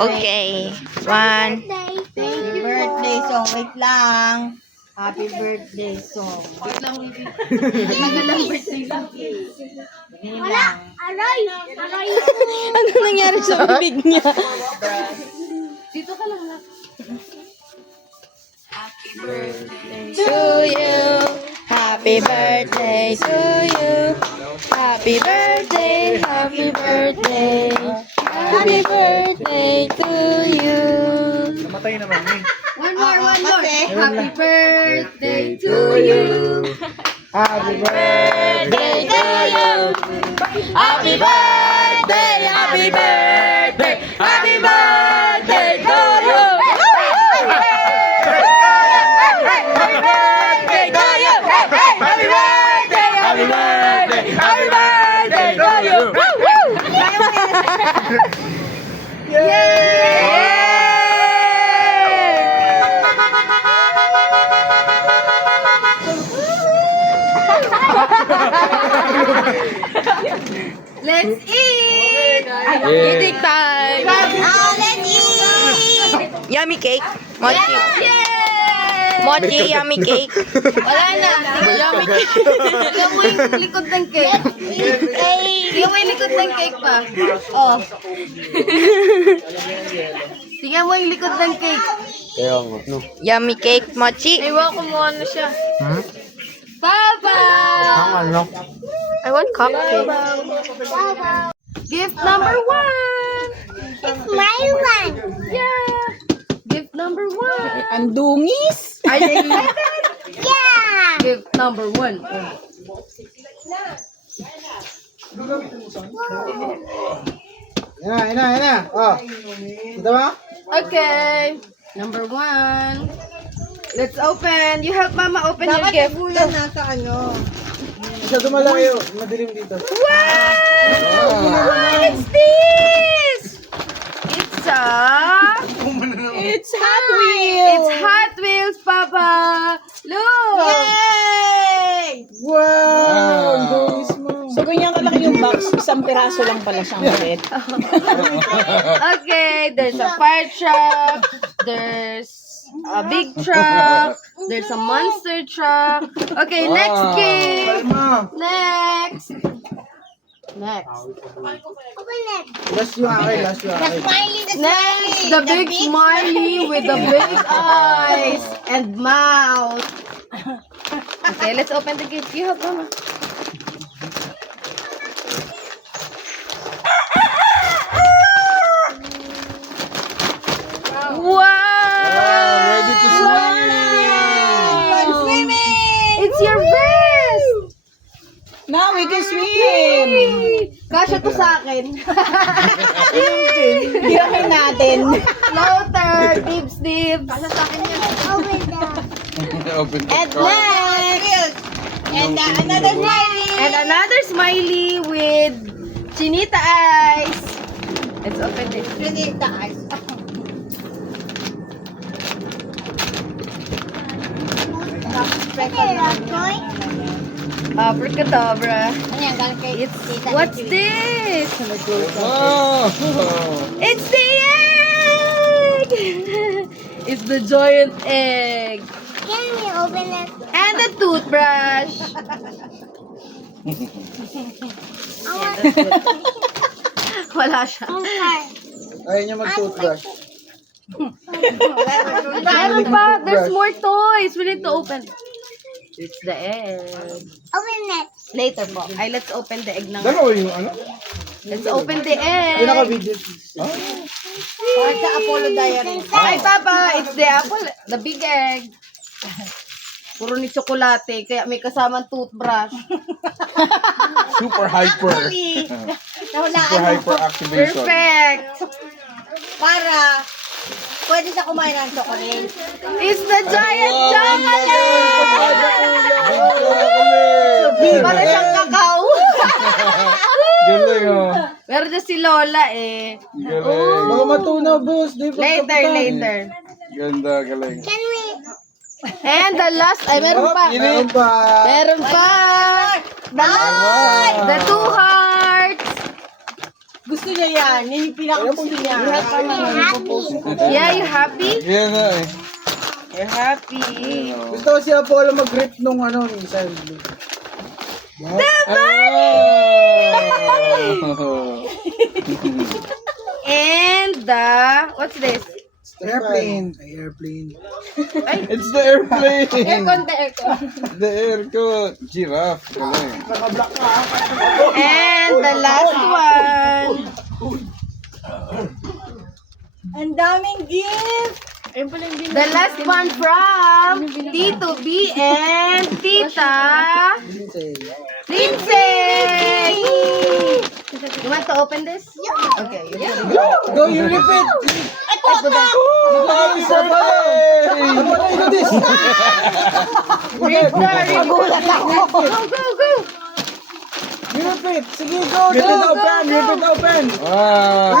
Okay. One. Happy birthday song. Wait lang. Happy birthday song. Wait lang, baby. Magalang birthday lang. Wala. Aray! Aray! Ano nangyari sa bibig niya? Dito ka lang. To you. Happy birthday to you. Happy birthday. Happy birthday. Happy birthday to you. Namatay naman eh. One more. Kasi, Happy birthday to you. Happy Birthday to you. Happy birthday. Happy birthday. Happy birthday to you. Happy birthday to you. Happy birthday. Happy birthday. Happy birthday to you. Let's eat! Eating time. let's eat! Yummy cake. Mochi. Yay! Mochi, yummy cake. Wala na. Yummy cake. Tingnan mo yung likod ng cake. Tingnan mo yung likod ng cake pa. Oh. Tingnan mo yung likod ng cake. Kaya nga, no. Yummy cake, Mochi. Ewan ko mo ano siya. Papa! Ano? I want cupcake. Gift number 1! It's my one! Yeah! Gift number 1! Ang dungis. Ay, Yeah! gift number 1. Yan na. Oh. Ito ba? Okay. Number 1. Let's open. You help Mama open your Dapat gift. yung bulan nasa ano. Masyado malayo. Madilim dito. Wow! It's this! It's Hot Wheels. It's Hot Wheels, Papa! Look! Yay! Wow! Ang dungis mo. So, ganyan kalaki yung box. Isang piraso lang pala siyang ulit. Okay, there's a fire truck, there's a big truck, there's a monster truck. Okay, next game. Next. Open it! Last yung akin. Next, the big smiley with the big eyes and mouth. Okay, let's open the gift. You help Mama. Wow! Ready to swim! Swimming! It's your vest! Now we can swim. Kasya to sa akin. Hiramin natin. Floater, dibs. Kasya sa akin yan. Open that! Open the And next, And another smiley! and another smiley with chinita eyes. Let's open this. Trinita eyes. Toy? Abracadabra. Ano yan? Galing kay It's, tita. what's this? Oh! It's the egg! It's the giant egg. Can we open it? And the toothbrush. I want Wala siya. one card. Ayaw niya mag-toothbrush. Meron pa. There's more toys. We need to open. It's the egg. Open it. Later po. Ay, let's open the egg now. Dalawa yung ano? Let's open the egg. Yung naka-video. Or sa Apollo Diary. Ay, Papa. It's the apple. The big egg. Puro ni tsokolate. Kaya may kasamang toothbrush. Super hyper. Nahulaan Super mo. hyper activation. Perfect. Para pwede sa kumain ng chocolate. It's the giant chocolate. Para siyang kakao. Galing oh. Meron na si Lola eh. Galing. Baka matunaw, boss. Di ba Later. Ganda, galing. Can we? And the last, ay meron pa. Meron pa. Meron pa. The two hearts. Gusto niya yan. Yan yung pinaka-gusto niya. Yeah, you happy? Yan na eh. You're happy. Gusto ko si Apollo mag-grip nung ano ni Sandy. And what's this? Airplane. Airplane. It's the airplane. Aircon, the aircon. The aircon. Giraffe. Galing. And the last one. Ang daming gift. The last one from Tito B and Tita Lindsay. You want to open this? Okay. Go, you rip it. Happy birthday! Apollo, you do this. Magulat ako. Go, go. You rip it. Sige, go. Rip it open. Rip it open. Wow!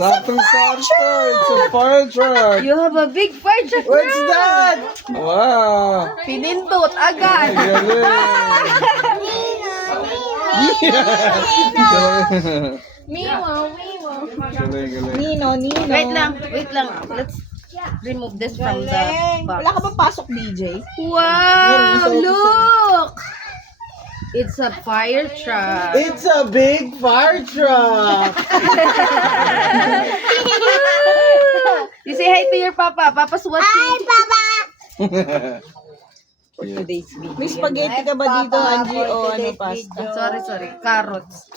Saktong-sakto. It's a fire truck. You have a big fire truck. What's that? Wow! Pinindot agad. Galing. Galing, galing. Nino. Wait lang. Let's remove this from the box. Wala ka ba pasok, DJ? Wow, look! It's a fire truck. It's a big fire truck. You say hi to your papa. Papa's Hi, watching. Papa. May spaghetti ka ba dito, Angie? O ano, pasta? Sorry. Carrots.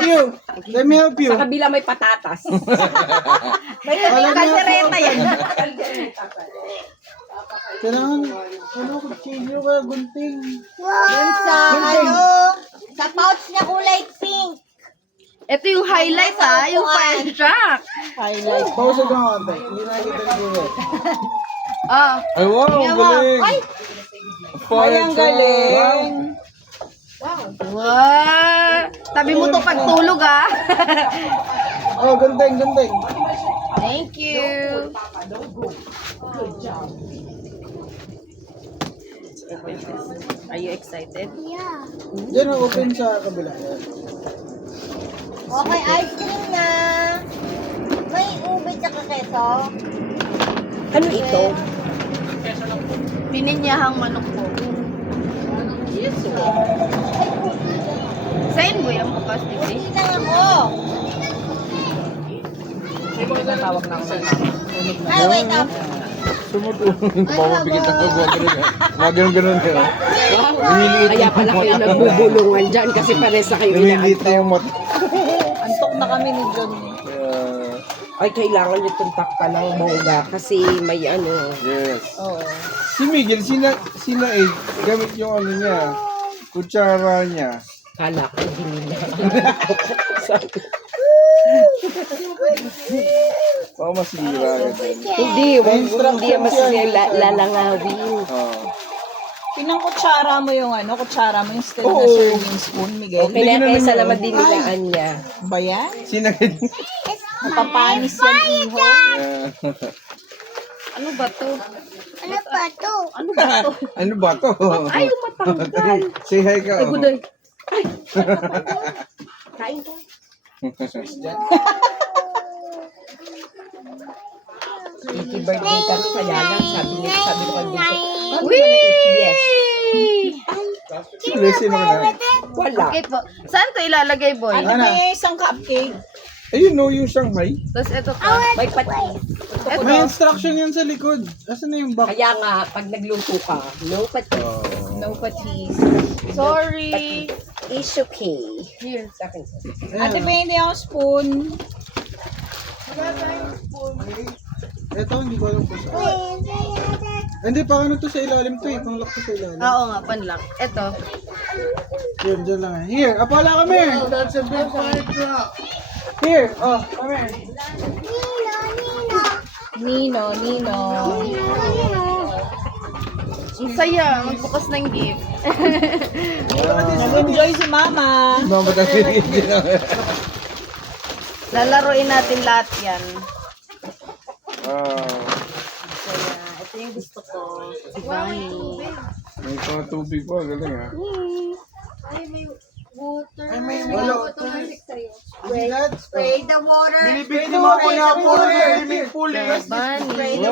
Here, let me help you. Kabila may patatas. May kaldereta yan. Kailangan, kutsilyo ka, gunting. Yun sa Sa pouch niya kulay pink. Ito yung highlight yung fire truck. highlight. Pause it ng konti. Hindi na kita nag-uwi. Oh, Ay, wow! Galing! Ay, ang galing. wow. Tabi mo to pagtulog Oh, gunting. Thank you. Are you excited? Yeah. Diyan, open sa kabila. Okay, ice cream na. May ube tsaka keso. Ano ito? Pininyahang manok po. Saan mo yung bukas, Dixie? Hindi lang ako. Ay, wait up. Sumutulong. Pamapigit ang Wag ganun. Kaya pala kayo nagbubulungan dyan kasi pares na kayo Lumilita yung mata. Antok na kami ni John. Ay, kailangan itong takpa ng bongga kasi may ano. Yes. Oo. Si Miguel, sila gamit yung ano niya. Kutsara niya. Kala ko hindi nila. Baka masira ka din. Hindi, hindi mas lalangawin. Pinang kutsara mo yung style na serving spoon, Miguel. Okay na kaysa naman dinilaan niya. Ba yan? Sinagad. Napapanis yan, iho. Ano ba to? Ano pa to? Ano ba to? Ay, matanggal. Say hi ka. Ay, guday. Kain ka. Happy birthday kami kaya lang sabi ko kay Bunso. Yes. Sila, sino ka na? Wala. Okay po. Saan to ilalagay, boy? Ano ba yung isang cupcake? Ayun no, yung Shanghai. Tapos ito pa. May patis. May instruction yan sa likod. Asan na yung box? Kaya nga, pag nagluto ka, no patis. No patis. Sorry. It's okay. Here. Sa akin. Ate, pwede ako spoon. Ito, hindi ko alam kung saan. Hindi, pang ano to sa ilalim to eh. Pang lock to sa ilalim. Oo nga, panlock. Ito. Yun, dyan lang. Here, Apollo, come here. That's a big fire truck. Here, come here. Nino. Ang saya. Magbukas ng gift. Nag-enjoy si Mama. Mamatay Lalaroin natin lahat yan. Wow. Kaya, ito Ito yung gusto ko. Si Bunny. May mga tubig po, galing ha. Ay, may water. Ay, may water. Spray the water. Binibigyan mo ako na po swimming pool eh. Bunny.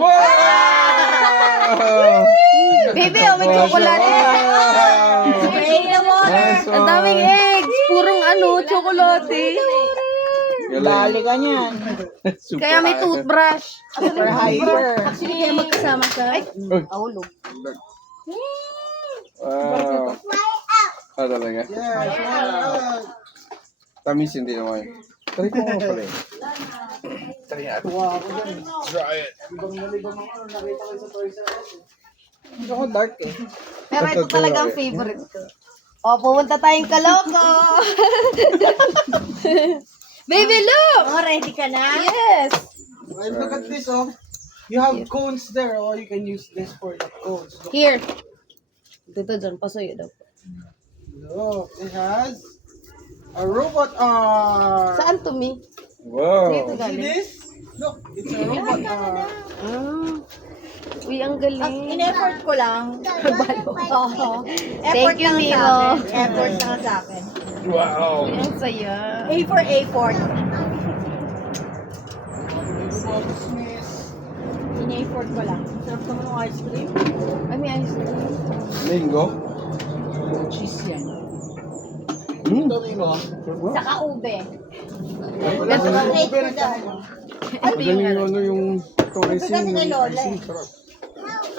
Wow! Baby, oh, may chocolate. Spray the water. Ang daming eggs. Purong chocolate. Dali ka niyan. Kaya may toothbrush. Super hyper. Actually, kaya magkasama ka. Ay, ahulog. Wow. Ah, talaga? Yes. Tamis hindi naman. Try ko nga pala eh. Try it. Try it. Ibang nalibang ako nung nakita ko sa Toys R Us. Hindi ako dark eh. Pero ito talaga ang favorite ko. O, pumunta tayong Kaloco. Baby, look! Oh, ready ka na? Yes! Well, look at this, oh. You have cones there, or you can use this for the cones. Look, Here. Dito dyan, pasuyo daw. look, it has a robot arm. Saan to, me? Wow. Dito See galing. this? Look, it's a robot arm. Uy, ang galing. In-effort ko lang. Oo. Thank you, lang sa Milo. akin. Effort lang sa akin. Wow. Uy, ang saya. A for effort. In-effort ko lang. Sarap naman ng ice cream. Ay, may ice cream. Mango? Cheese yan. Saka ube. Ganito ba? Favorite ko dyan. Magaling yung ano yung itong Kasi ni Lola eh. sarap.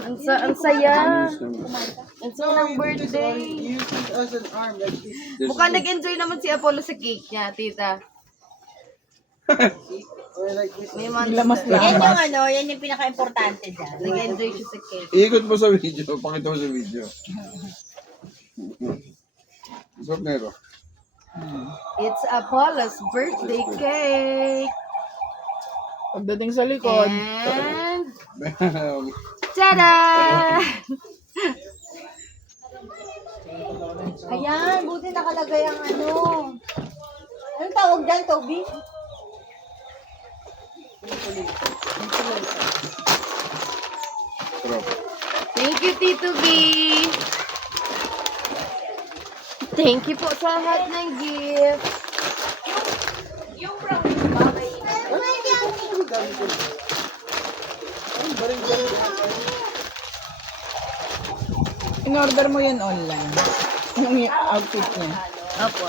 Ang saya. Ang saya ng This one, birthday. use it as an arm like this. Mukhang nag-enjoy naman si Apollo sa cake niya, tita. Or like this. May mga Yan yung yan yung pinaka-importante dyan. nag-enjoy siya sa cake. Ikot mo sa video. Pakita mo sa video. Sarap na ito. It's Apollo's birthday cake. Pagdating sa likod, And... Tada! Ayan, buti nakalagay ang Anong tawag dyan, Toby? Sarap. Thank you, Tito B. Thank you po sa lahat ng gift. in-order mo yun online. Yung outfit niya. Opo.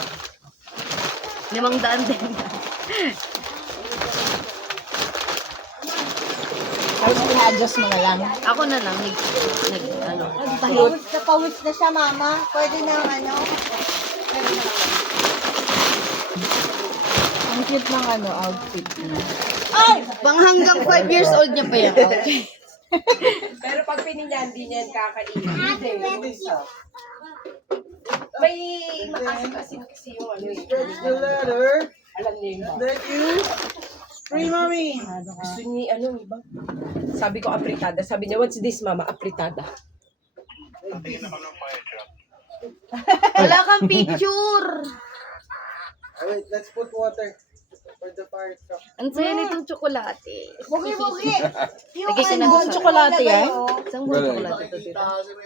500 din. Tapos pina-adjust mo na lang. Ako na lang. Pawis na siya, mama. Pwede na Ang cute ng outfit niya. Pang hanggang 5 years old niya pa yan. Okay. Pero pag pininyan, di niyan kakainin. May maasim-asim kasi yung Stretch the letter. alam niyo yun. Thank you. Free mommy. Gusto niya iba? Sabi ko apritada. Sabi niya, what's this, mama? Apritada. Wala kang picture. Alright, let's put water for the fire truck. Ang saya nitong tsokolate. Bugi-bugi. Yung Lagay ko na buong tsokolate yan? Isang buong tsokolate ito dito.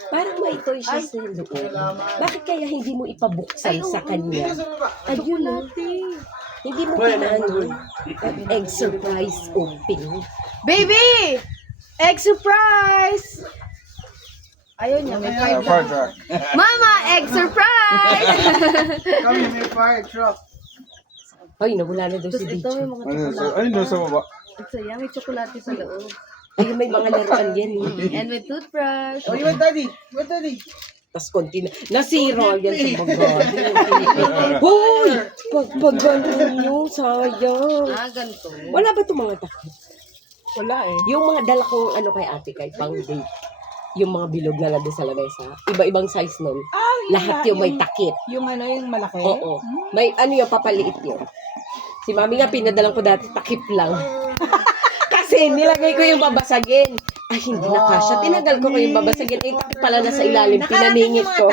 Parang may toy siya sa loob. Bakit kaya hindi mo ipabuksan sa kanya? Dito sa baba. Ayun na. Hindi mo kailangan egg surprise open. Baby! Egg surprise! Ayaw niya, may card. Fire truck. Mama, egg surprise! Come in your fire truck. Ay, nawala na daw si Tapos ito DJ. may mga Ano, tsokolate. ay, doon sa baba. Ang saya, may tsokolate sa loob. Ay, may mga laruan yan eh. And with toothbrush. Oh, you want daddy? You want daddy? Tapos konti na. Nasira yan sa baga. Hoy! Pagpagano nyo, sayang. Ganito. Wala ba itong mga takip? Wala eh. Yung mga dala kong kay ate kay pang date. Yung mga bilog na nandun sa lamesa. Iba-ibang size nun. Lahat yung may takip. Yung yung malaki? Oo. May yung papaliit yun. Si mami nga pinadalang ko dati takip lang. Kasi nilagay ko yung babasagin. Ay, hindi na kasha. Tinagal ko yung babasagin. Eh, takip pala na sa ilalim. Pinaningit ko.